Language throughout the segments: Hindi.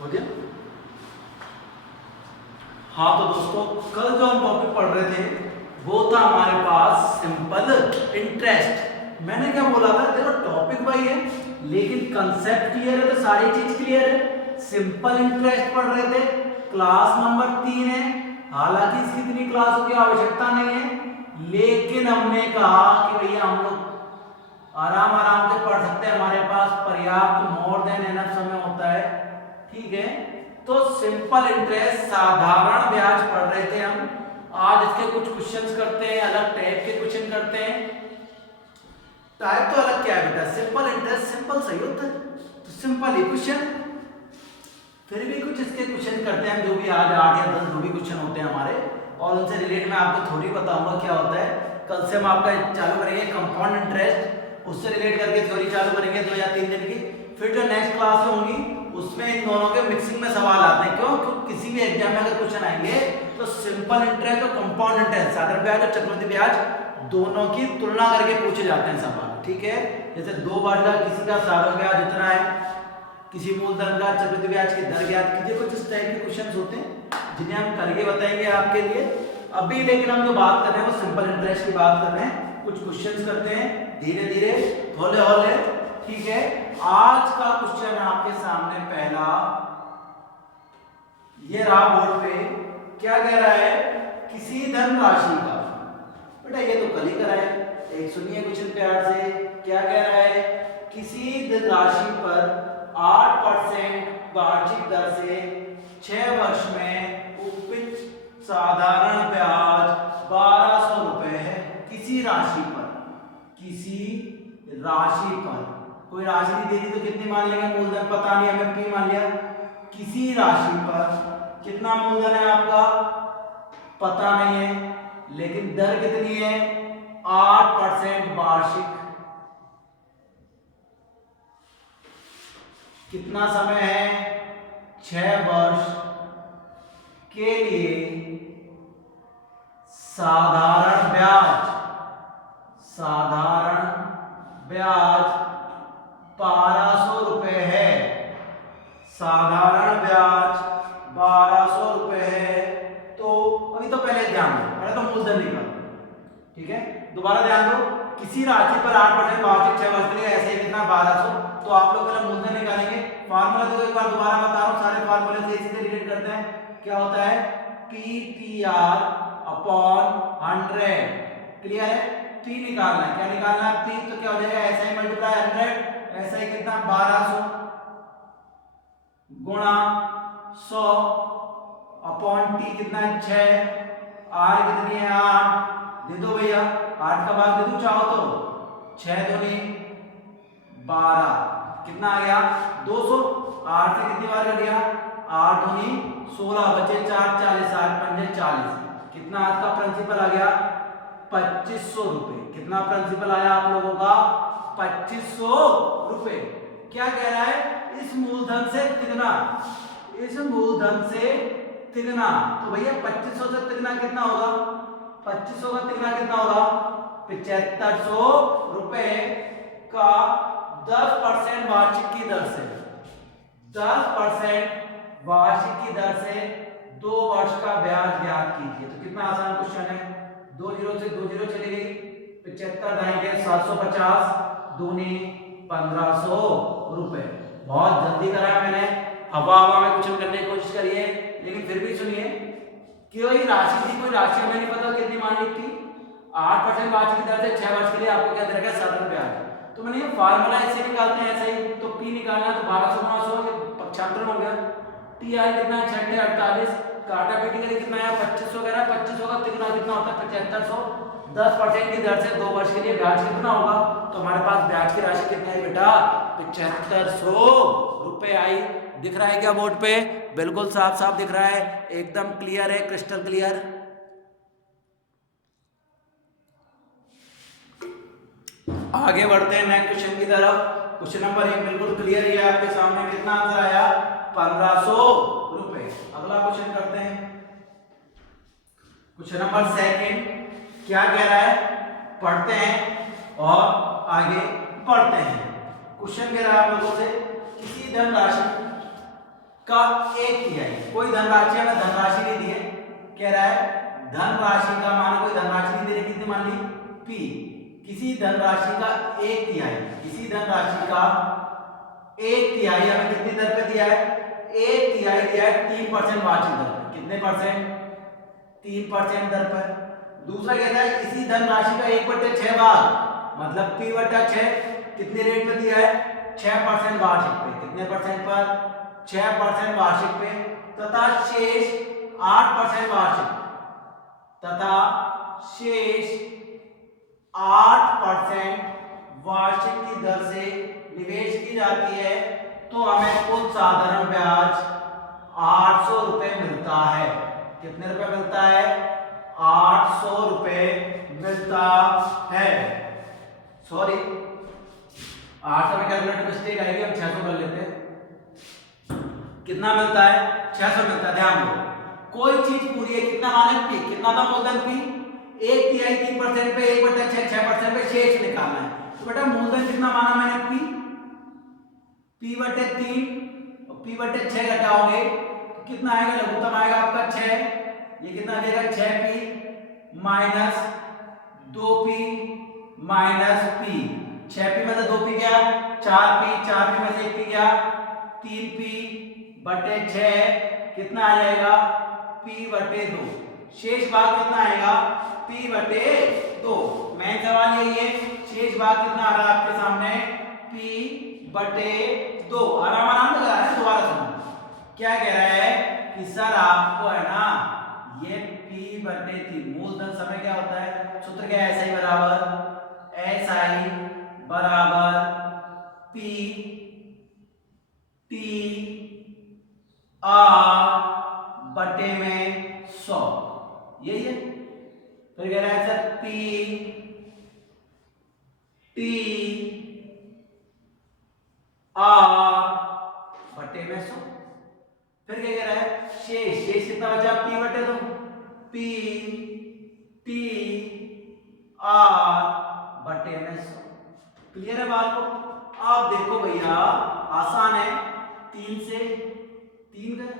हो गया। हाँ तो दोस्तों, कल जो हम टॉपिक पढ़ रहे थे वो था हमारे पास सिंपल इंटरेस्ट। मैंने क्या बोला था, देखो टॉपिक वही है लेकिन कंसेप्ट क्लियर है तो सारी चीज क्लियर है। सिंपल इंटरेस्ट पढ़ रहे थे, क्लास नंबर 3 है। हालांकि इसकी इतनी क्लासों की आवश्यकता नहीं है, लेकिन हमने कहा कि भैया हम लोग आराम आराम से पढ़ सकते हैं, हमारे पास पर्याप्त मोर देन एनफ समय होता है। ठीक है, तो सिंपल इंटरेस्ट साधारण ब्याज पढ़ रहे थे हम। आज इसके कुछ क्वेश्चंस करते हैं, अलग टाइप के क्वेश्चन करते हैं। टाइप तो अलग क्या है बेटा, सिंपल इंटरेस्ट सिंपल सही होता है तो सिंपल ही क्वेश्चन। फिर भी कुछ इसके क्वेश्चन करते हैं जो भी आज 8 या 10 जो भी क्वेश्चन होते हैं हमारे, और उनसे रिलेट मैं आपको थोड़ी बताऊंगा क्या होता है। कल से हम आपका चालू करेंगे कंपाउंड इंटरेस्ट, उससे रिलेट करके थ्योरी चालू करेंगे 2 या 3 दिन की। फिर जो नेक्स्ट क्लास होंगी उसमें इन दोनों के मिक्सिंग में सवाल आते हैं। क्यों? क्योंकि किसी भी एग्जाम में अगर क्वेश्चन आएंगे तो सिंपल इंटरेस्ट और कंपाउंड इंटरेस्ट, साधारण ब्याज और चक्रवृद्धि ब्याज, दोनों की तुलना करके पूछे जाते हैं सवाल। ठीक है, जैसे 2 बार का किसी का साधारण ब्याज इतना है, किसी मूलधन का चक्रवृद्धि ब्याज की दर ज्ञात कीजिए। कुछ इस टाइप के क्वेश्चंस होते हैं जिन्हें हम करके बताएंगे आपके लिए अभी। लेकिन हम जो बात कर रहे हैं वो सिंपल इंटरेस्ट की बात कर रहे हैं। कुछ क्वेश्चंस करते हैं धीरे धीरे, हौले हौले। ठीक है, आज का क्वेश्चन आपके सामने पहला ये रहा बोर्ड पे। क्या कह रहा है, किसी धन राशि का, बेटा ये तो कल ही करा है, एक सुनिए क्वेश्चन प्यार से। क्या कह रहा है, किसी धन राशि पर 8% वार्षिक दर से 6 वर्ष में उपयुक्त साधारण ब्याज 1200 रुपए है। किसी राशि पर, किसी राशि पर, कोई राशि नहीं दे दी तो कितनी मान लेंगे, मूलधन पता नहीं हमें, पी मान लिया। किसी राशि पर कितना मूलधन है आपका पता नहीं है, लेकिन दर कितनी है 8% वार्षिक। कितना समय है 6 वर्ष के लिए साधारण ब्याज, साधारण ब्याज 1200 रुपए है। साधारण ब्याज 1200 रुपए है। तो अभी तो पहले ध्यान दो, पहले तो मूलधन निकालो। ठीक है, दोबारा ध्यान दो, किसी राशि पर 8% वार्षिक 6 वर्ष के लिए ऐसे ही कितना 1200। तो आप लोग पहले मूलधन निकालेंगे। फार्मूला देखो एक बार दोबारा बता रहा हूं, सारे फार्मूले से इसी से रिलेट करते हैं। क्या होता है, PTR अपॉन 100। क्लियर है, P निकालना है। क्या निकालना है P, तो क्या हो जाएगा ऐसा ही मल्टीप्लाई 100, ऐसा ही कितना 1200 गुणा 100 अपॉन T कितना है 6, R कितनी है 8, दे दो भैया 8 का भाग दे दो चाहो तो, 6 दूनी 12, कितना आ गया 200। 8 से कितनी बार कट गया, 8 दूनी 16, बचे 4, 40, 8 पंजे 40। कितना आज का प्रिंसिपल आ गया 2500 रुपए। कितना प्रिंसिपल आया आप लोगों का 2500 रुपए। क्या कह रहा है, इस मूलधन से तिगुना, इस मूलधन से तिगुना। तो भैया 2500 से तिगुना कितना होगा, 2500 का तिगुना कितना होगा 7500 रुपए का 10% वार्षिक की दर से, 10% वार्षिक की दर से 2 वर्ष का ब्याज ज्ञात कीजिए। तो कितना आसान क्वेश्चन है, 2 जीरो से 2 जीरो चली गई, 75 दाएंगे 750, दूनी 1500 रुपए। बहुत जल्दी कराया मैंने, हवा हवा में क्वेश्चन करने की कोशिश करिए, लेकिन फिर भी सुनिए कि वही राशि थी, कोई राशि हमें नहीं पता कितनी मान ली थी। 8% वार्षिक की दर से 6 वर्ष के लिए आपको क्या दे रखा है साधारण ब्याज। तो मैंने ये फार्मूला ऐसे निकालते हैं, ऐसे ही। तो P निकालना है तो 1200 गुणा 100 पक्षांतर हो गया। TI कितना है 6 48, काटा पीटी के लिए कितना है 2500 कह रहा है। 2500 का तिगुना कितना होता है 7500। 10% की दर से 2 वर्ष के लिए ब्याज कितना होगा, तो हमारे पास ब्याज की राशि कितना है बेटा 7500 रुपए आई। दिख रहा है क्या बोर्ड पे, बिल्कुल साफ साफ दिख रहा है, एकदम क्लियर है, क्रिस्टल क्लियर। आगे बढ़ते हैं नेक्स्ट क्वेश्चन की तरफ। क्वेश्चन नंबर 1 बिल्कुल क्लियर है आपके सामने। कितना आंसर आया 1500 रुपए। अगला क्वेश्चन करते हैं, क्वेश्चन नंबर 2। क्या कह रहा है, पढ़ते हैं और आगे बढ़ते हैं। क्वेश्चन कह रहा है आप लोगों से, किसी धन राशि का 1/3। कोई धनराशि हमें धनराशि नहीं दी है, कह रहा है धनराशि का मान, कोई धनराशि नहीं दे रही, कितनी मान ली P, किसी धनराशि का 1/3, किसी धनराशि का 1/3 हमें कितनी दर पे दिया है, 1/3 दिया है 3% वार्षिक दर पर। कितने परसेंट, 3% दर पर। दूसरा कहता है इसी धनराशि का 1/6 भाग, मतलब P/6 कितने रेट पे दिया है, 6% वार्षिक पे। कितने परसेंट पर, 6% वार्षिक पे, तथा शेष 8% वार्षिक, तथा शेष 8% वार्षिक की दर से निवेश की जाती है, तो हमें कुल साधारण ब्याज 800 रुपए मिलता है। कितने रुपए मिलता है, 800 रुपए मिलता है। सॉरी 800 में कैलकुलेटर मिस्टेक आएगी, हम 600 कर लेते हैं। कितना मिलता है, 600 मिलता है। ध्यान दो, कोई चीज पूरी है, कितना मान है P, कितना था मूलधन P, 1/3 3% पे 1/6 6% पे शेष निकालना है। तो बेटा मूलधन कितना माना मैंने P, P/3, P/6 घटाओगे तो कितना आएगा, लघुत्तम आएगा आपका 6, ये कितना आ जाएगा 6P minus 2P minus P, 6P में से 2P गया 4P, 4P में से 1P गया 3P/6, कितना आ जाएगा P/2। शेष भाग कितना आएगा, P/2। मेन सवाल यही है, शेष भाग कितना आ रहा है आपके सामने, P/2। आराम आराम लगा रहा है, दोबारा सुनो क्या कह रहा है कि सर आपको है ना ये P/3 मूलधन समय क्या होता है, सूत्र क्या है, SI बराबर P T R बटे में 100, यही है। फिर कह रहा है सर P T R बटे में 100। फिर क्या कह रहा है, शेष कितना बचा, P/2, P T R बटे में 100। क्लियर है बात को। आप देखो भैया आसान है, 3 से 3 गया,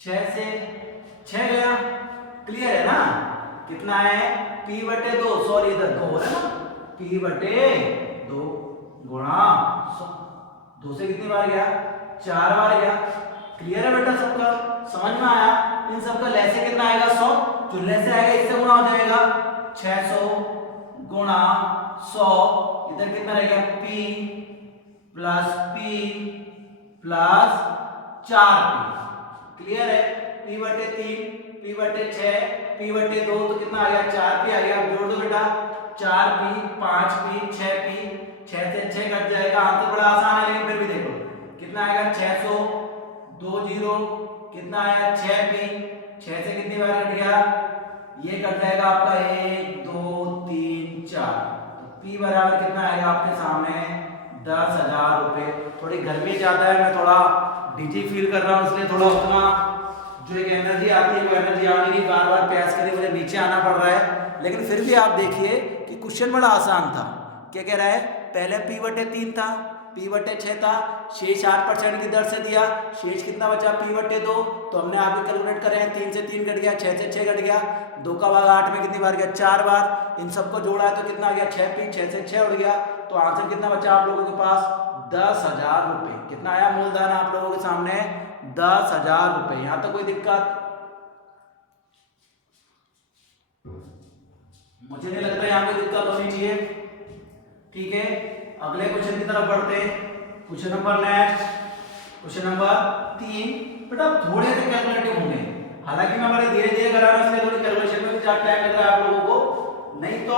6 से 6 गया, क्लियर है ना। कितना है P/2, सॉरी इधर 2 है ना, P/2 गुणा 100, 2 से कितनी बार गया, 4 बार गया। क्लियर है बेटा, सबका समझ में आया। इन सबका लैसे कितना आएगा, 100, जो लैसे आएगा इससे गुणा हो जाएगा, 600 गुणा 100, इधर कितना रहेगा P plus P plus 4P। Clear है, P/3 P/6 P/2 तो कितना आ गया, 4P आ गया। जोड़ दो बेटा, 4P 5P 6P, 6 से 6 कट जाएगा। आंसर बड़ा आसान है, लेकिन फिर भी देखो कितना आएगा, 600 2 0, कितना आया 6P, 6 से कितनी बार कट गया, ये कट जाएगा आपका 1 2 3 4, तो P बराबर कितना आएगा आपके सामने 10,000 रुपए। थोड़ी गर्मी ज्यादा है, मैं थोड़ा डिजी फील कर रहा हूँ, इसलिए थोड़ा उतना जो एक एनर्जी आती है वो एनर्जी आ नहीं रही, बार बार प्रयास करिए, मुझे नीचे आना पड़ रहा है। लेकिन फिर भी आप देखिए कि क्वेश्चन बड़ा आसान था। क्या कह रहा है, पहले P/3 था, P/6 था, शेष 8% की दर से दिया, शेष कितना बचा P/2, तो हमने आगे कैलकुलेट करे हैं, 3 से 3 कट गया, 6 से 6 कट गया, 2 का भाग 8 में कितनी बार गया, 4 बार। इन सबको जोड़ा है तो कितना आ गया 6P, 6 से 6 उड़ गया, तो आंसर कितना बचा आप लोगों के पास 10,000 रुपए। कितना आया मूलधन आप लोगों के सामने 10,000 रुपए। यहां तक कोई दिक्कत, मुझे नहीं लगता यहाँ कोई दिक्कत होनी चाहिए। ठीक है, अगले क्वेश्चन की तरफ बढ़ते हैं। Question number next, question number 3। बेटा थोड़े से कैलकुलेटिव होंगे, हालांकि मैं बड़े धीरे धीरे करा रहा हूं, इसलिए थोड़ी कैलकुलेशन में भी ज्यादा टाइम लग रहा है आप लोगों को, नहीं तो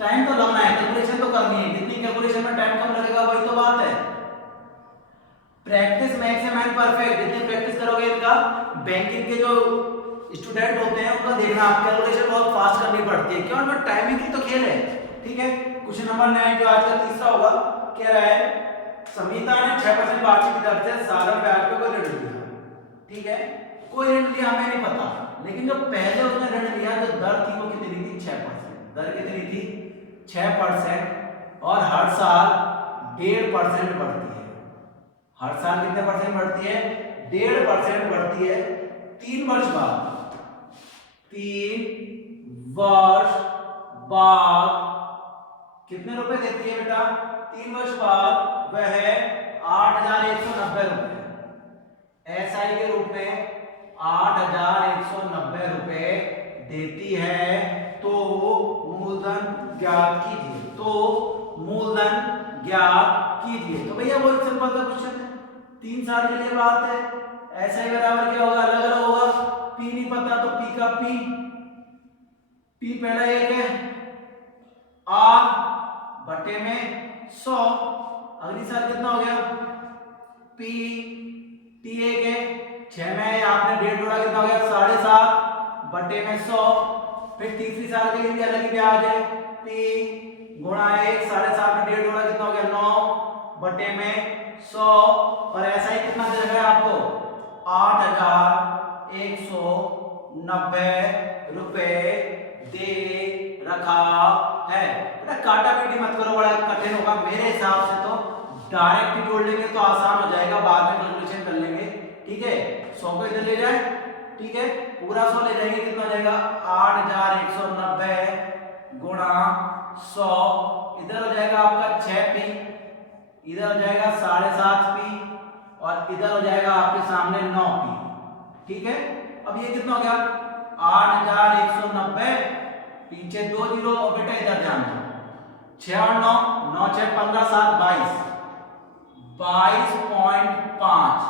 टाइम तो लगना है, कैलकुलेशन तो करनी है। जितनी कैलकुलेशन में टाइम कम लगेगा वही तो बात है। Practice makes a man perfect, जितनी प्रैक्टिस करोगे इनका, बैंकिंग के जो स्टूडेंट होते हैं उनका देखना, आप कैलकुलेशन बहुत फास्ट करनी पड़ती है, क्यों, टाइमिंग की तो खेल है। ठीक है, क्वेश्चन नंबर 9 जो आज का तीसरा होगा, कह रहा है समीता ने 6% वार्षिक की दर से साधारण ब्याज पे कोई ऋण लिया। ठीक है, कोई ऋण लिया हमें नहीं पता, लेकिन जो पहले उसने ऋण लिया जो दर थी वो कितनी थी, 6%। दर कितनी थी, 6%, और हर साल 1.5% बढ़ती है। हर साल कितने परसेंट बढ़ती है? 1.5% बढ़ती है 3 वर्ष बाद। 3 वर्ष बाद कितने रुपए देती है बेटा? 3 वर्ष बाद वह 8,190 रुपए एसआई के रूप में 8,190 रुपए देती है। तो मूलधन ज्ञात कीजिए। तो मूलधन ज्ञात कीजिए। तो भैया बहुत सिंपल सा क्वेश्चन है, 3 साल के लिए बात है। एसआई बराबर क्या होगा? अलग अलग होगा। पी नहीं पता तो पी का पी पहला एक है आर बटे में 100। अगली साल कितना हो गया? पी टी एक है 6 में आपने 1.5 जोड़ा, कितना हो गया? 7.5 बटे में 100। फिर तीसरी साल के लिए भी अलग ही ब्याज है। पी गुणा 1 7.5 में 1.5 जोड़ा, कितना हो गया? 9 बटे में 100। और ऐसा ही कितना दे रखा है आपको? 8,190 रुपए दे रखा है। बेटा काटा पीटी मत करो, बड़ा कठिन होगा मेरे हिसाब से। तो डायरेक्ट ही जोड़ लेंगे तो आसान हो जाएगा, बाद में कैलकुलेशन कर लेंगे। ठीक है, 100 को इधर ले जाए। ठीक है, पूरा 100 ले जाएंगे, कितना हो जाएगा? 8,190 गुणा 100। इधर हो जाएगा आपका 6p, इधर हो जाएगा 7.5p और इधर हो जाएगा आपके सामने 9p। ठीक है, अब ये कितना हो गया? 8,190, पीछे 2 जीरो और बेटा इधर जान दो। 6 और 9, 9 6 15 7 22, 22.5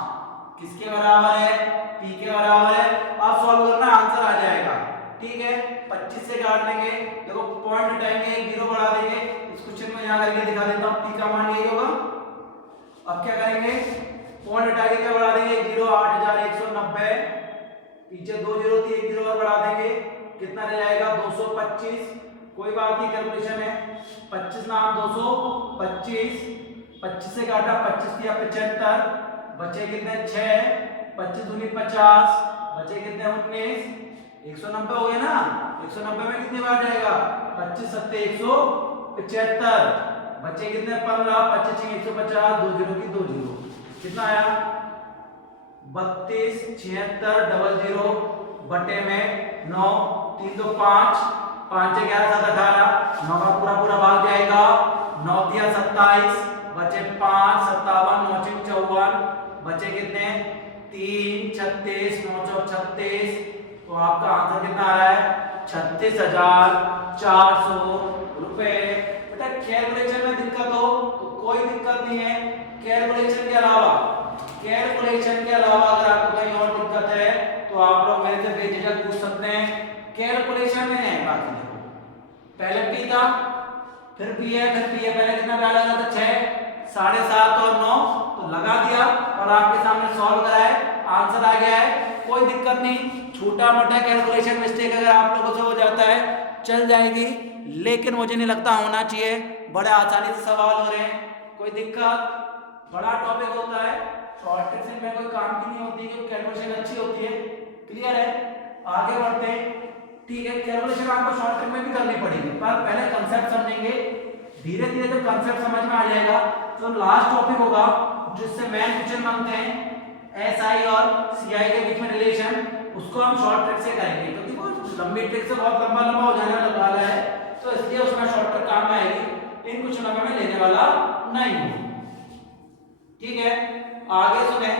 किसके बराबर है? पी के बराबर है। आप सॉल्व करना, आंसर आ जाएगा। ठीक है, 25 से काट लेंगे, देखो पॉइंट हटाएंगे, 1 जीरो बढ़ा देंगे। इस क्वेश्चन में यहां करके दिखा देता हूं, पी का मान यही होगा। अब क्या करेंगे? पॉइंट हटा के क्या बढ़ा देंगे? 1 जीरो 8,190, पीछे 2 जीरो थी, 1 जीरो और बढ़ा देंगे, कितना रह जाएगा? 225। कोई बात नहीं, कैलकुलेशन है। 25 नाम 225, 25 से काटा, 25 दिया 75, बचे कितने? 6, 25 दूनी 50, बचे कितने? 19। 190 हो गए ना? 190 में कितनी बार जाएगा? 25 सत्ते 175, बचे कितने? 15, 25 150, 2 जीरो की 2 जीरो, कितना आया? 32 76 00 बटे में 9, 3 2 5, 5 से 11 7 18, 9 का पूरा भाग जाएगा। 9 दिया 27, बचे 5 57, 9 6 54, बचे कितने? 3 36, 9 4 36। तो आपका आंसर कितना आ रहा है? 36,400 रुपए। बेटा कैलकुलेशन में दिक्कत हो तो कोई दिक्कत नहीं है, कैलकुलेशन के अलावा अगर आपको कहीं और दिक्कत है तो आप लोग मेरे से बेझिझक पूछ सकते हैं। कैलकुलेशन में है, बाकी देखो पहले पी था, फिर पी है, पहले कितना ब्याज लगा था? 6, 7.5 और 9, तो लगा दिया और आपके सामने सॉल्व कराए, आंसर आ गया है। कोई दिक्कत नहीं, छोटा मोटा कैलकुलेशन मिस्टेक अगर आप लोगों से हो जाता है चल जाएगी, लेकिन मुझे नहीं लगता होना चाहिए। बड़े आसानी से सवाल हो रहे हैं, कोई दिक्कत? बड़ा टॉपिक होता है, शॉर्टकट से में कोई काम की नहीं होती, क्योंकि कैलकुलेशन अच्छी होती है। क्लियर है? आगे बढ़ते हैं। ठीक है, कैलकुलेशन आपको शॉर्टकट में भी करनी पड़ेगी, पर पहले कंसेप्ट समझेंगे। धीरे धीरे जब कंसेप्ट समझ में आ जाएगा तो लास्ट टॉपिक होगा जिससे मेन क्वेश्चन बनते हैं, एसआई और सीआई के बीच में रिलेशन, उसको हम शॉर्ट ट्रिक से करेंगे, क्योंकि वो लंबी ट्रिक से बहुत लंबा हो जाने वाला है, तो इसलिए उसमें शॉर्टकट काम में आएगी। इन क्वेश्चनों में मैं लेने वाला नहीं हूं। ठीक है, आगे सुने।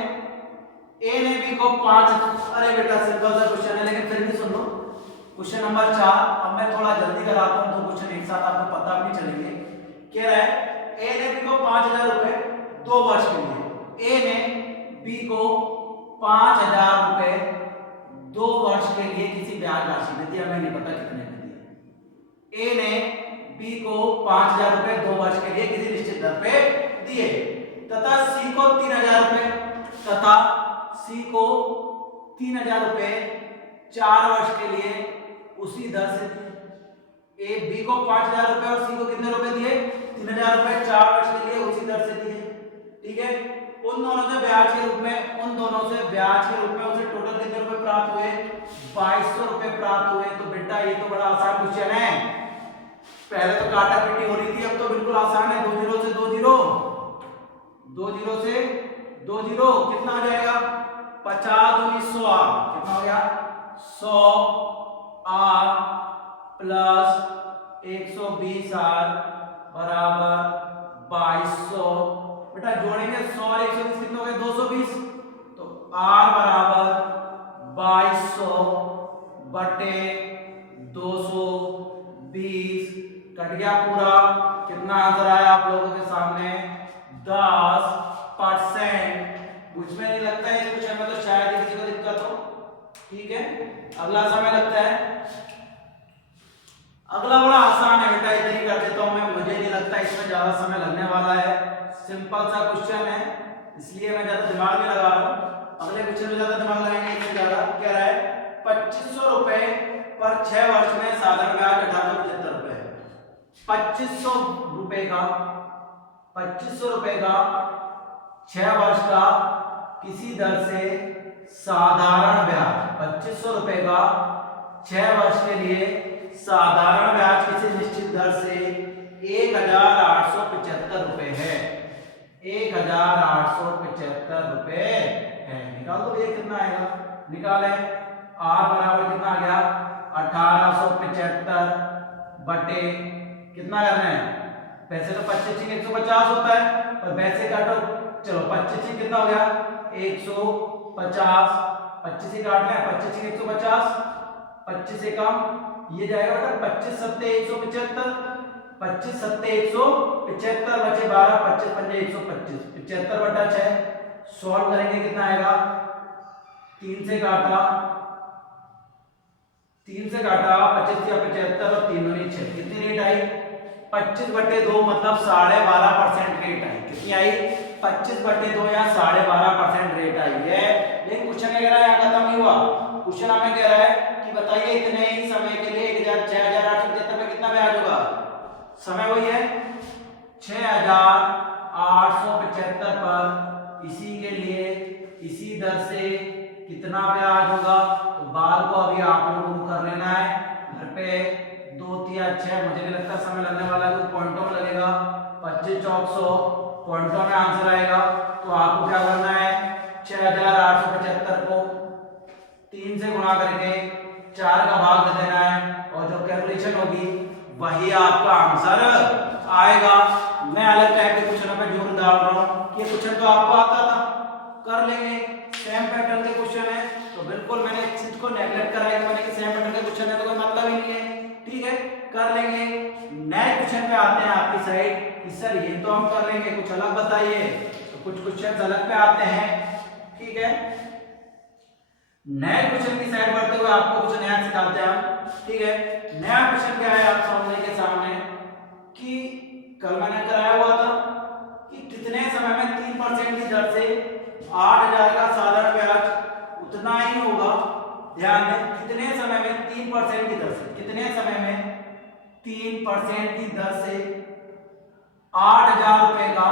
ए ने बी को 5, अरे बेटा सिंपल सा क्वेश्चन है, लेकिन फिर भी सुन लो। क्वेश्चन नंबर 4, अब मैं थोड़ा जल्दी कराता हूं, दो क्वेश्चन एक साथ आपको पता भी नहीं चलेंगे। क्या है? ए ने बी को 5,000 रुपए 2 वर्ष के लिए, ए ने बी को 5,000 रुपए 2 वर्ष के लिए किसी ब्याज राशि में दिया, हमें नहीं पता कितने में दिया। ए ने बी को 5,000 रुपए 2 वर्ष के लिए किसी निश्चित दर पे दिए, तथा सी को 3,000 रुपए, तथा सी को 3,000 रुपए 4 वर्ष के लिए उसी दर से दिए। ए बी को 5,000 रुपए और सी को कितने रुपए दिए? 3,000 रुपए 4 वर्ष के लिए उसी दर से दिए। ठीक है, उन दोनों से ब्याज के रूप में उसे टोटल कितने रुपए प्राप्त हुए? 2200 रुपए प्राप्त हुए। तो बेटा ये तो बड़ा आसान क्वेश्चन है, पहले तो काटा पीटी हो रही थी, अब तो बिल्कुल आसान है। 2 जीरो से 2 जीरो, 2 जीरो से 2 जीरो कितना आ जाएगा 50 दूनी 100 आर कितना हो गया 100 आर प्लस 120 आर बराबर 2200। बेटा जोड़ेंगे 100 और 120 कितना हो गया 220 तो आर बराबर 2200 बटे 220 कट गया पूरा। कितना आंसर आया आप लोगों के सामने 10%। मुझ में नहीं लगता है इस क्वेश्चन में तो शायद किसी को दिक्कत हो। ठीक है अगला समय लगता है। अगला बड़ा आसान है बेटा इधर ही कर देता हूं मैं। मुझे नहीं लगता इसमें ज्यादा समय लगने वाला है। सिंपल सा क्वेश्चन है इसलिए मैं ज्यादा दिमाग नहीं लगा रहा हूं। अगले क्वेश्चन में ज्यादा दिमाग लगाएंगे इसमें ज्यादा। कह रहा है 2500 रुपए पर 6 वर्ष में साधारण ब्याज 1875 रुपए है। 2500 रुपए का 6 वर्ष का किसी दर से साधारण ब्याज 2500 रुपए का 6 वर्ष के लिए साधारण ब्याज किसी निश्चित दर से 1875 रुपए है। 1875 रुपए है। निकाल दो ये कितना आएगा निकाले। आर बराबर कितना आ गया 1875 बटे कितना करना है वैसे तो 25 150 होता है पर वैसे काटो चलो 25 कितना हो गया 150 25 से काटना है 25 150 25 से कम ये जाएगा बेटा 25 सत्ते 175 25 सत्ते 175 बचे 12 25 पंजे 125 75 बटा 6 सॉल्व करेंगे कितना आएगा 3 से काटा 25 या 75 और 3 दूनी 6 कितनी रेट आई 25 बटे 2 मतलब 12.5% रेट आई। कितनी आई 25 बटे 2 या 12.5% रेट आई है। लेकिन क्वेश्चन कह रहा है यहाँ खत्म नहीं हुआ। क्वेश्चन हमें कह रहा है कि बताइए इतने ही समय के लिए 6875 में कितना ब्याज होगा। समय वही है 6875 पर इसी के लिए इसी दर से कितना ब्याज होगा। तो बाल को अभी आप लोगों को कर लेना है घर पे 2 3 6 मुझे नहीं लगता समय लगने वाला है कुछ पॉइंटों में लगेगा 25 चौक 100 पॉइंटों में आंसर आएगा। तो आपको क्या करना है 6875 को 3 से गुणा करके 4 का भाग दे देना है और जो कैलकुलेशन होगी वही आपका आंसर आएगा। मैं अलग टाइप के क्वेश्चनों पे जोर डाल रहा हूँ कि क्वेश्चन तो आपको आता था कर लेंगे। सेम पैटर्न के क्वेश्चन है तो बिल्कुल मैंने इस चीज को नेगलेक्ट करा है कि मैंने कि सेम पैटर्न के क्वेश्चन है तो कोई मतलब ही नहीं है। ठीक है कर लेंगे। नए क्वेश्चन पे आते हैं आपकी साइड कि सर ये तो हम कर लेंगे कुछ अलग बताइए। तो कुछ क्वेश्चन अलग पे आते हैं। ठीक है नए क्वेश्चन की साइड बढ़ते हुए आपको कुछ नया सिखाते हैं हम। ठीक है नया क्वेश्चन क्या है आप समझने के सामने कि कल मैंने कराया हुआ था कि कितने समय में 3% की दर से 8000 का साधारण ब्याज उतना ही होगा। ध्यान दें कितने समय में 3% की दर से कितने समय में 3% की दर से 8000 रुपए का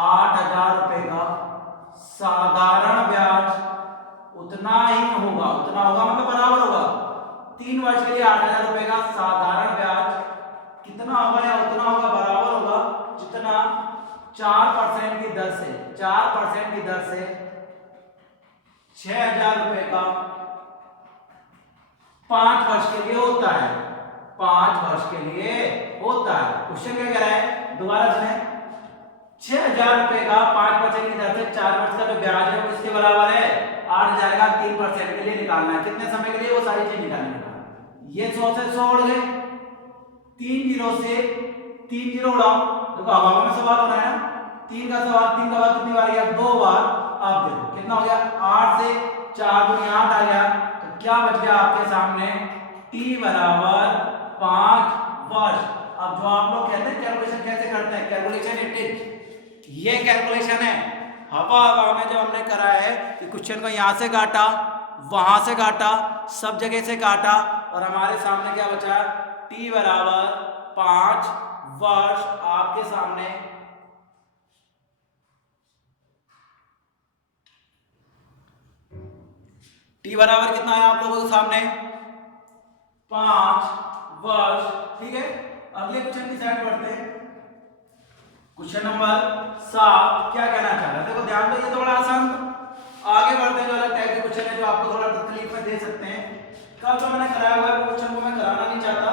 8000 रुपए का साधारण ब्याज उतना ही होगा। उतना होगा मतलब बराबर होगा। 3 वर्ष के लिए 8000 रुपए का साधारण ब्याज कितना होगा या उतना होगा बराबर होगा जितना 4% की दर से 4% की दर से 6000 रुपए का 5 वर्ष के लिए होता है। 5 वर्ष के लिए होता है। क्वेश्चन क्या कह रहा है दोबारा सुने 6000 रुपए का 5% की दर से 4 वर्ष का जो ब्याज है वो किसके बराबर है 8000 का 3% के लिए निकालना है। कितने समय के लिए वो सारी चीज निकालनी है। ये 100 से 100 उड़ गए 3 जीरो से 3 जीरो उड़ाओ देखो हवा में सवाल हो रहा है ना 3 का सवाल 3 का बार कितनी बार गया 2 बार। आप देखो कितना हो गया 8 से 4 दूनी 8 आ गया। तो क्या बच गया आपके सामने t बराबर 5 वर्ष। अब जो आप लोग कहते हैं कैलकुलेशन कैसे करते हैं कैलकुलेशन इट इज ये कैलकुलेशन है हवा में जो हमने करा है कि क्वेश्चन को यहाँ से काटा वहां से काटा सब जगह से काटा और हमारे सामने क्या बचा t बराबर 5 वर्ष। आपके सामने t बराबर कितना है आप लोगों के सामने 5 वर्ष। ठीक है अगले क्वेश्चन की साइड बढ़ते हैं। क्वेश्चन नंबर 7 क्या कहना चाह रहा है, देखो ध्यान दो, ये तो बड़ा आसान था। आगे बढ़ते हैं, जो अलग टाइप के क्वेश्चन है जो आपको थोड़ा तकलीफ में दे सकते हैं। कल जो मैंने कराया हुआ है वो क्वेश्चन को मैं कराना नहीं चाहता,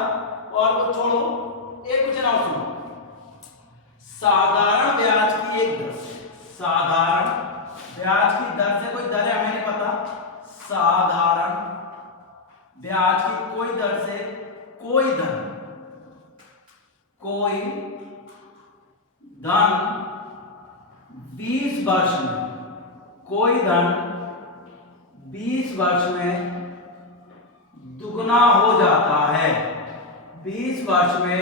और वो छोड़ो, एक क्वेश्चन और सुनो। साधारण ब्याज की एक दर से, साधारण ब्याज की दर से, कोई दर है हमें नहीं पता, साधारण ब्याज की कोई दर से कोई धन 20 वर्ष में, कोई धन 20 वर्ष में दुगना हो जाता है, 20 वर्ष में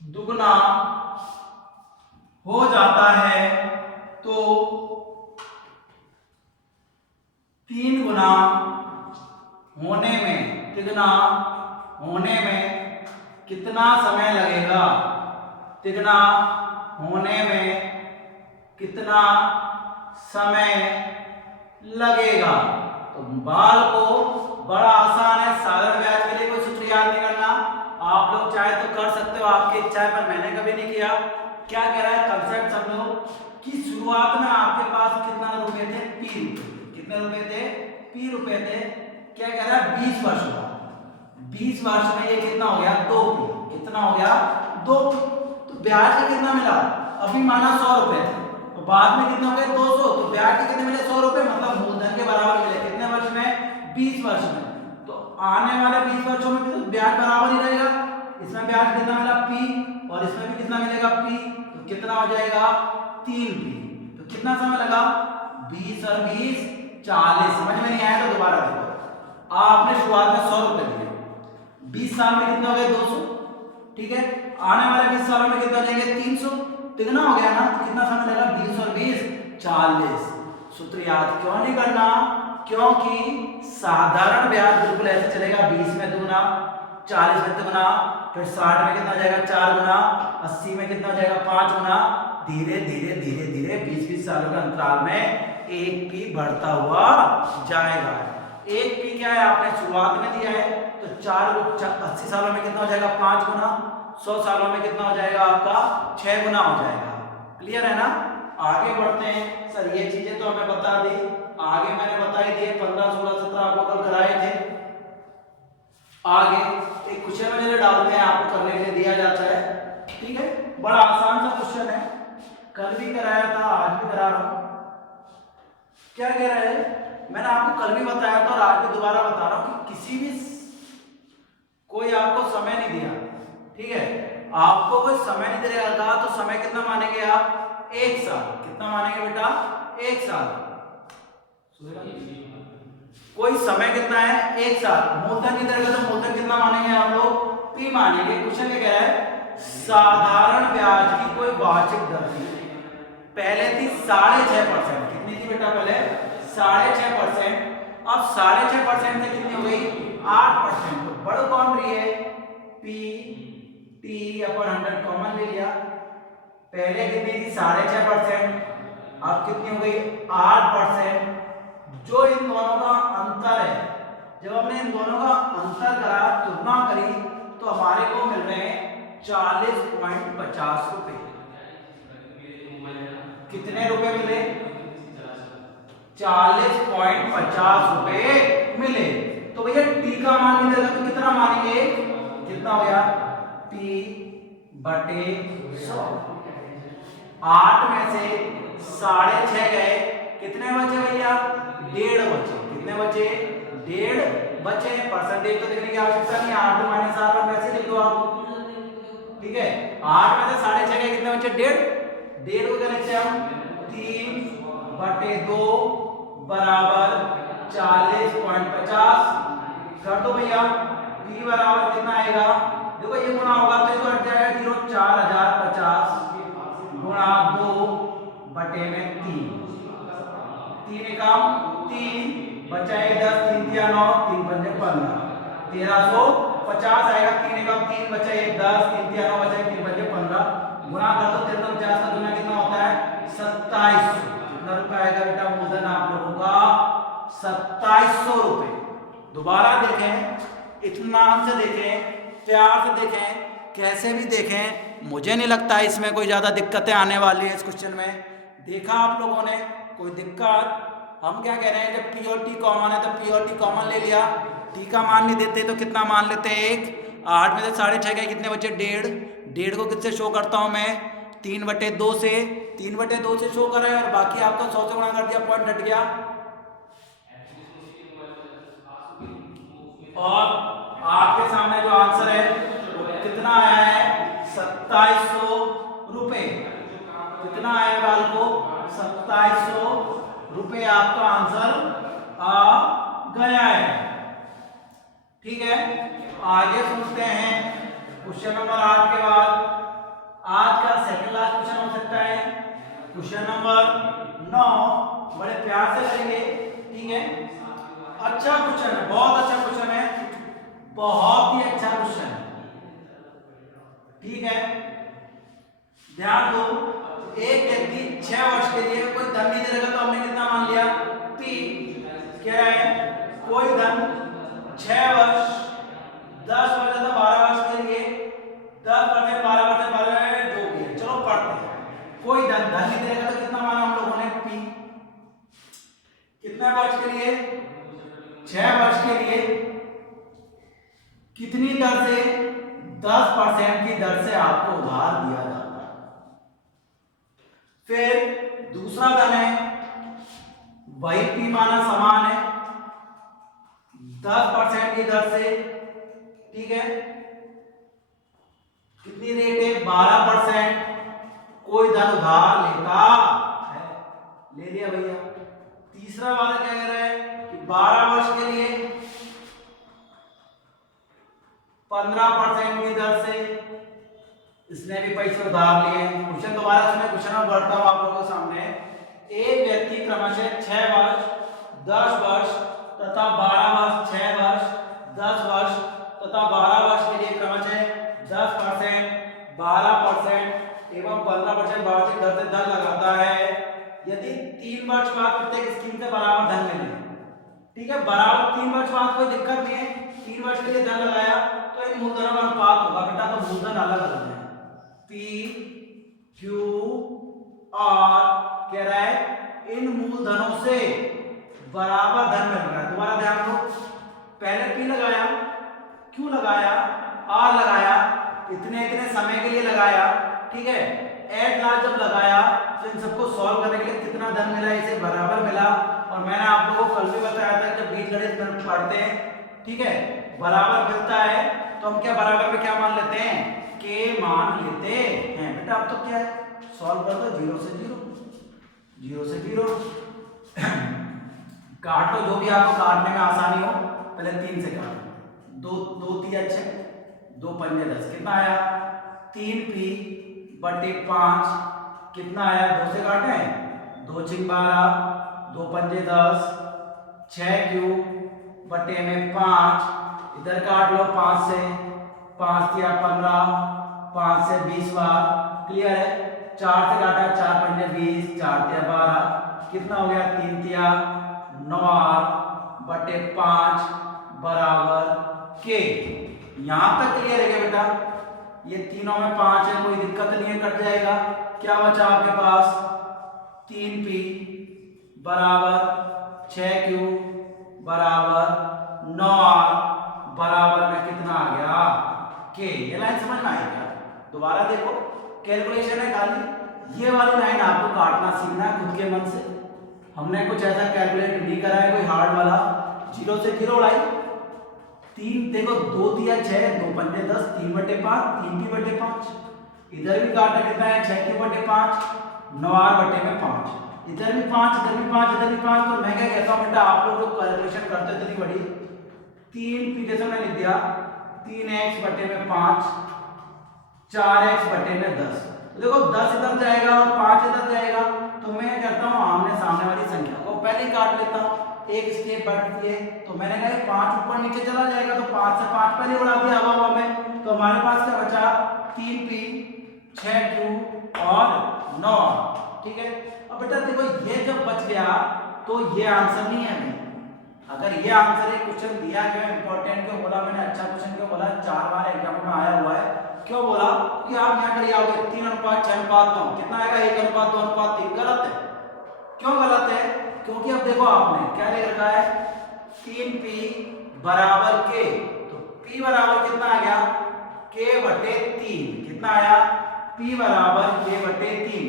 दुगना हो जाता है, तो 3 गुना होने में, तिगुना होने में कितना समय लगेगा, तिगुना होने में कितना समय लगेगा। तो बाल को बड़ा आसान है, साधारण ब्याज के लिए कोई सूत्र याद नहीं करना, आप लोग चाहे तो कर सकते हो, आपकी इच्छा है, पर मैंने कभी नहीं किया। क्या कह रहा है कंसेप्ट समझो कि शुरुआत में आपके पास कितना रुपए थे, P रुपए, कितने रुपए थे, P रुपए थे। क्या कह रहा है 20 वर्ष हुआ, 20 वर्ष में ये कितना हो गया, 2P, कितना हो गया 2। तो ब्याज का कितना मिला, अभी माना 100 रुपए थे, तो बाद में कितने हो गए 200, तो ब्याज के कितने मिले 100 रुपए, मतलब मूलधन के बराबर मिले, कितने वर्ष में, 20 वर्ष में। तो आने वाले 20 वर्षों में भी तो ब्याज बराबर ही रहेगा, इसमें ब्याज कितना मिला P, और इसमें भी कितना मिलेगा P, तो कितना हो जाएगा 3P। तो कितना समय लगा, 20 और 20 40। समझ में नहीं आया तो दोबारा देखो, आपने शुरुआत में 100 रुपए दिए, 20 साल में कितने हो गए 200, ठीक है, आने वाले 20 सालों में कितना हो जाएंगे 300, तिगुना हो गया ना, तो कितना समय लगा 20 और 20 40। सूत्र याद क्यों नहीं करना, क्योंकि साधारण ब्याज बिल्कुल ऐसे चलेगा, 20 में दुगना, 40 में तिगुना, फिर 60 में कितना हो जाएगा 4 गुना, 80 में कितना हो जाएगा 5 गुना, धीरे धीरे धीरे धीरे 20-20 सालों के अंतराल में 1P बढ़ता हुआ जाएगा। 1P क्या है, आपने शुरुआत में दिया है, तो 80 सालों में कितना हो जाएगा 5 गुना, 100 सालों में कितना हो जाएगा आपका 6 गुना हो जाएगा। क्लियर है ना, आगे बढ़ते हैं। सर ये चीजें तो हमें बता दी, आगे मैंने बता ही दिए, 15 16 17 आपको कल कराए थे। आगे एक क्वेश्चन मैंने डालते हैं, आपको करने के लिए दिया जाता है, ठीक है, बड़ा आसान सा क्वेश्चन है, कल भी कराया था, आज भी करा रहा हूं। क्या कह रहा है, मैंने आपको कल भी बताया था और आज भी दोबारा बता रहा हूं कि किसी भी कोई आपको समय नहीं दिया, ठीक है, आपको कोई समय नहीं देगा तो समय कितना मानेंगे आप, 1 साल, कितना मानेंगे बेटा 1 साल, कोई समय कितना है 1 साल, मूलधन नहीं देगा तो मूलधन कितना मानेंगे आप लोग, P मानेंगे। क्वेश्चन क्या कह रहा है, साधारण ब्याज की कोई वार्षिक दर थी, पहले थी 6.5%, कितनी थी बेटा पहले 6.5%, अब 6.5% से कितनी हो गई 8%, तो बढ़ कौन रही है P, T/100 कॉमन ले लिया, पहले कितनी थी 6.5%, अब कितनी हो गई 8%। जो इन दोनों का अंतर है, जब हमने इन दोनों का अंतर करा, तुलना करी, तो हमारे को मिल रहे हैं 40.50 रुपए। कितने रुपए मिले, 40.50 रुपए मिले। तो भैया T का मान मिलेगा तो कितना मानेंगे, कितना हो गया P/100, 8 में से 6.5 गए, कितने बचे भैया 1.5 बचे, कितने बचे 1.5 बचे, परसेंटेज तो लिखने की आवश्यकता नहीं, 8 माइनस 8 वैसे लिख दो आप, ठीक है, 8 में से 6.5 गए, कितने बचे 1.5 को क्या लिखते हैं हम 3/2 बराबर 40.50 कर दो भैया, P बराबर कितना आएगा, देखो ये गुणा होगा तो ये तो हट जाएगा 0, 4050 गुणा 2/3, 3 एकम 3 बचा 10, 3 तिया 9, 3 पंजे 15, 1350 आएगा, 3 एकम 3 बचा 10, 3 तिया 9 बचा 3 पंजे 15, गुणा कर दो 1350 का गुना कितना होता है 2700, कितना रुपए आएगा बेटा मूलधन आप लोगों का 2700 रुपए। दोबारा देखें, इत्मीनान से देखें, प्यार से देखें, कैसे भी देखें, मुझे नहीं लगता इसमें कोई ज़्यादा दिक्कतें आने वाली है। इस क्वेश्चन में देखा आप लोगों ने कोई दिक्कत? हम क्या कह रहे हैं, जब पी और टी कॉमन है तो पी और टी कॉमन ले लिया, टी का मान नहीं देते तो कितना मान लेते हैं 1। 8 में से 6.5 गए, कितने बचे 1.5। 1.5 को किससे शो करता हूँ मैं, 3/2 से। 3/2 से शो करा है और बाकी आपका 100 से गुणा कर दिया, पॉइंट हट गया। और आपके सामने जो आंसर है वो कितना आया है, 2700 रुपए। कितना आया बाल को, 2700 रुपए आपका आंसर आ गया है। ठीक है, आगे सुनते हैं क्वेश्चन नंबर 8 के बाद आज का सेकंड लास्ट क्वेश्चन हो सकता है क्वेश्चन नंबर 9। बड़े प्यार से करेंगे, ठीक है। अच्छा क्वेश्चन है, बहुत अच्छा क्वेश्चन है, बहुत ही अच्छा क्वेश्चन है, ठीक है। ध्यान दो, एक व्यक्ति 6 वर्ष के लिए कोई धन नहीं दे रहा, तो हमने कितना मान लिया, पी। क्या है, कोई धन 6 वर्ष 10 वर्ष तथा 12 वर्ष के लिए 10%, 12%, 12 जो भी है, चलो पढ़ते हैं। कोई धन नहीं दे रहा तो कितना माना हम लोगों ने, पी। कितने वर्ष के लिए, 6 वर्ष के लिए कितनी दर से, 10% की दर से आपको उधार दिया जाता है। फिर दूसरा धन है, वही पी माना समान है, 10% की दर से, ठीक है। कितनी रेट है, 12%। कोई धन उधार लेता है, ले लिया भैया। तीसरा वाला क्या कह रहा है कि 12 वर्ष के लिए 15% की दर से, इसने भी पैसे उधार लिए। क्वेश्चन दोबारा सुने, क्वेश्चन में बढ़ता हूं आप लोगों के सामने। एक व्यक्ति क्रमशः 6 वर्ष 10 वर्ष तथा 12 वर्ष, 6 वर्ष 10 वर्ष तथा 12 वर्ष के लिए क्रमशः 10%, 12% एवं 15% वार्षिक दर से धन लगाता है। यदि 3 वर्ष बाद प्रत्येक स्कीम से बराबर धन मिले, ठीक है, बराबर 3 वर्ष बाद कोई दिक्कत नहीं है, 3 वर्ष के लिए धन लगाया तो इन मूलधनों का अनुपात होगा बेटा, तो मूलधन अलग अलग है। पी क्यू आर कह रहा है इन मूलधनों से बराबर धन मिल रहा है। दोबारा ध्यान दो, पहले पी लगाया, क्यू लगाया, आर लगाया, इतने इतने समय के लिए लगाया, ठीक है। एट लास्ट जब लगाया तो इन सबको सॉल्व करने के लिए कितना धन मिला, इसे बराबर मिला। और मैंने आप लोगों को कल भी बताया था जब बीजगणित पढ़ते हैं, ठीक है, बराबर मिलता है तो हम क्या बराबर में क्या मान लेते हैं, के मान लेते हैं बेटा। अब तो क्या है, सॉल्व कर दो, 0 से 0, 0 से 0 काट लो, जो भी आपको काटने में आसानी हो। पहले 3 से काटो, 2 2 3 6, 2 पंजे 10, कितना आया 3p/5, कितना आया, 2 से काटे, 2 6 12, 2 पंजे 10, 6q/5, इधर काट लो 5 से, 5 या 15, 5 से 20 बार, क्लियर है। 4 से काटा, 4 पंजे 20, 4 या 12, कितना हो गया, 3 या 9/5 बराबर के। यहां तक क्लियर है क्या बेटा, ये तीनों में 5 है, कोई दिक्कत नहीं है, कट जाएगा। क्या बचा आपके पास, 3p बराबर 6q बराबर 9r बराबर में कितना आ गया, के। ये लाइन समझ में आई क्या, दोबारा देखो, कैलकुलेशन है खाली, ये वाली लाइन आपको काटना सीखना है खुद के मन से। हमने कुछ ऐसा कैलकुलेट नहीं करा है कोई हार्ड वाला, 0 से 0 उड़ाई। 3 देखो, 2 3 6, 2 पंजे 10, 3/5, 3p/5, इधर भी काटा, कितना है 6q/5, 9r/5, इधर भी 5, इधर भी 5, इधर भी 5। तो मैं क्या कहता हूं बेटा, आप लोग जो कैलकुलेशन करते थे इतनी बड़ी, 3p जैसे मैंने लिख दिया, 3x/5, 4x/10। तो देखो 10 इधर जाएगा और 5 इधर जाएगा, तो मैं करता हूँ आमने सामने वाली संख्या को पहले ही काट लेता हूँ, एक स्टेप बढ़ती है। तो मैंने कहा 5 ऊपर नीचे चला जाएगा, तो 5 से 5 पहले उड़ा दिया हवा में, तो हमारे पास क्या बचा, 3p, 6q और 9, ठीक है। अब बेटा देखो, ये जब बच गया तो ये आंसर नहीं है भाई। अगर ये आंसर है, क्वेश्चन दिया गया इंपॉर्टेंट क्यों बोला मैंने, अच्छा क्वेश्चन क्यों बोला, 4 बार एग्जाम में आया हुआ है, क्यों बोला कि आप यहाँ कर आओगे 3:6:9 कितना आएगा 1:2:3 गलत है। क्यों गलत है? क्योंकि अब देखो आपने क्या ले रखा है 3p बराबर k, तो p बराबर कितना आ गया k/3 कितना आया p बराबर k/3।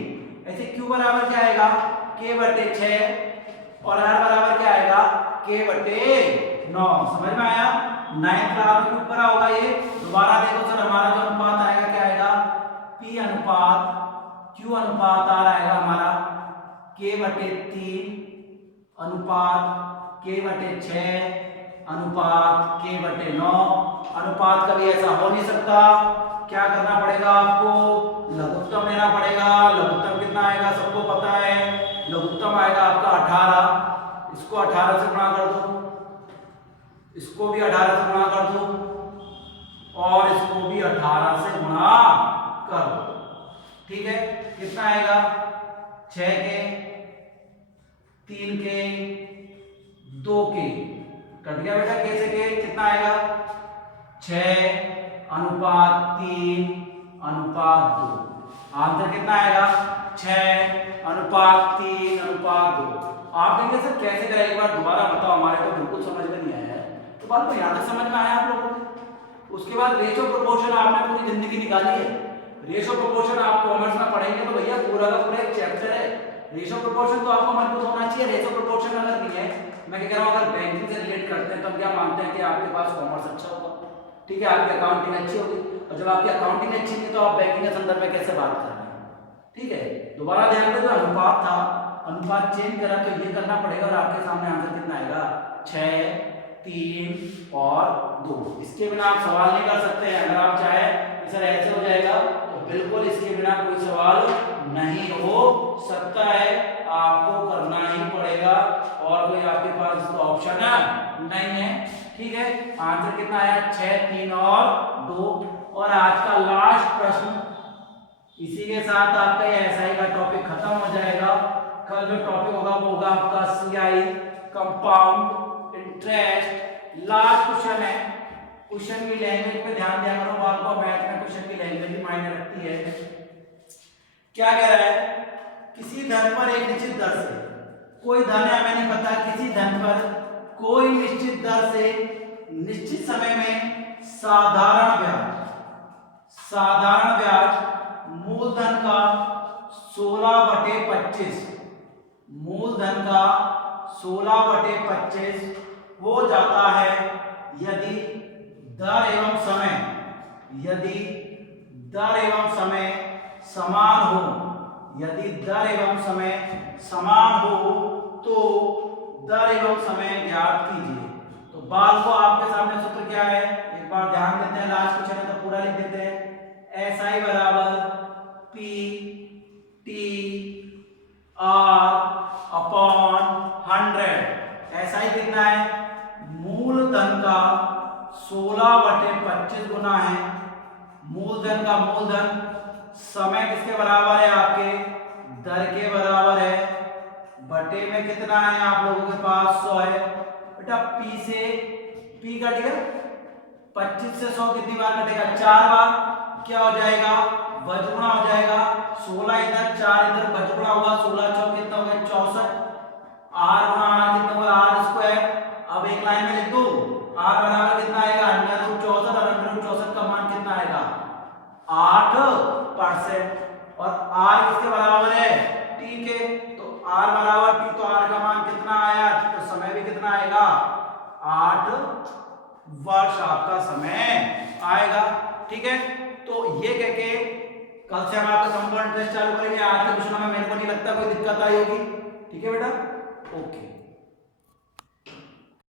ऐसे q बराबर क्या आएगा k/6 और r बराबर क्या आएगा k/9। समझ में आया? 9th क्लास में ऊपर होगा ये। दोबारा देखो सर हमारा जो अनुपात आएगा क्या आएगा p अनुपात q अनुपात r आएगा हमारा k/3 अनुपात k/6 अनुपात k/9। अनुपात कभी ऐसा हो नहीं सकता। क्या करना पड़ेगा आपको लघुत्तम लेना पड़ेगा। लघुत्तम कितना आएगा सबको पता है, लघुत्तम आएगा आपका 18। इसको 18 से गुणा कर दो, इसको भी 18 से गुणा कर दो और इसको भी 18 से गुणा कर दो। ठीक है, कितना आएगा 6 के 3 के 2 के कट गया बेटा कैसे के कितना आएगा 6:3:2। आंसर कितना आएगा 6:3:2। आप देखेंगे सर कैसे करें एक बार दोबारा बताओ, हमारे को बिल्कुल समझ में नहीं आया है। तो बात को यहाँ तक समझ में आया आप लोगों को। उसके बाद रेशो प्रोपोर्शन आपने पूरी जिंदगी निकाली है। रेशो प्रोपोर्शन आप कॉमर्स में पढ़ेंगे तो भैया पूरा का पूरा एक चैप्टर है। रेशो प्रोपोर्शन तो आपको मजबूत होना चाहिए। रेशो प्रोपोर्शन अगर नहीं है, मैं कह रहा हूँ अगर बैंकिंग से रिलेट करते हैं तो हम क्या मानते हैं कि आपके पास कॉमर्स अच्छा होगा, ठीक है, आपकी अकाउंटिंग अच्छी होगी। और जब आपकी अकाउंटिंग अच्छी नहीं तो आप बैंकिंग के संदर्भ में कैसे बात कर रहे हैं। ठीक है, दोबारा ध्यान दें, जो अनुपात था अनुपात चेंज करा तो ये करना पड़ेगा और आपके सामने आंसर कितना आएगा 6, 3 और 2। इसके बिना आप सवाल नहीं कर सकते हैं। अगर आप चाहे सर ऐसे हो जाएगा तो बिल्कुल इसके बिना कोई सवाल नहीं हो सकता है, आपको करना ही पड़ेगा और कोई आपके पास इसका ऑप्शन नहीं है। ठीक है, आंसर कितना आया 6, 3 और 2। और आज का लास्ट प्रश्न, इसी के साथ आपका ये एसआई का टॉपिक खत्म हो जाएगा। कल जो टॉपिक होगा वो होगा आपका CI compound interest. Last question है, क्वेश्चन की लैंग्वेज पे ध्यान दिया करो बालको, मैथ में क्वेश्चन की लैंग्वेज भी मायने रखती है। क्या कह रहा है, किसी धन पर एक निश्चित दर से, कोई धन है हमें नहीं पता, किसी धन पर कोई निश्चित दर से निश्चित समय में साधारण ब्याज मूलधन का 16/25 मूलधन का 16/25 हो जाता है यदि दर एवं समय समान हो। यदि दर एवं समय समान हो तो दर एवं समय ज्ञात कीजिए। तो बाल को आपके सामने सूत्र क्या है एक बार ध्यान देते हैं। लास्ट क्वेश्चन है तो पूरा लिख देते हैं। SI बराबर PTR/100। SI कितना है, मूलधन का 16/25 गुना है मूलधन का मूलधन, समय किसके बराबर है आपके दर के बराबर है, बटे में कितना है आप लोगों के पास 100 है बेटा। P से P कट गया, 25 से 100 कितनी बार कटेगा 4 बार। क्या हो जाएगा बजगुणा हो जाएगा, 16 इधर 4 इधर बजगुणा होगा, 16 चौक कितना होगा 64। R गुणा R कितना होगा R स्क्वायर। अब एक लाइन में लिख दो R बराबर कितना आएगा √64 और √64 का मान कितना आएगा 8%। और R किसके बराबर है T के, तो R बराबर T, तो R का मान कितना आया, तो समय भी कितना आएगा 8 वर्ष आपका समय आएगा। ठीक है, तो ये कह के कल से हम आपका कंपाउंड इंटरेस्ट चालू करेंगे। आज के क्वेश्चन में मेरे को नहीं लगता कोई दिक्कत आई होगी। ठीक है बेटा, ओके।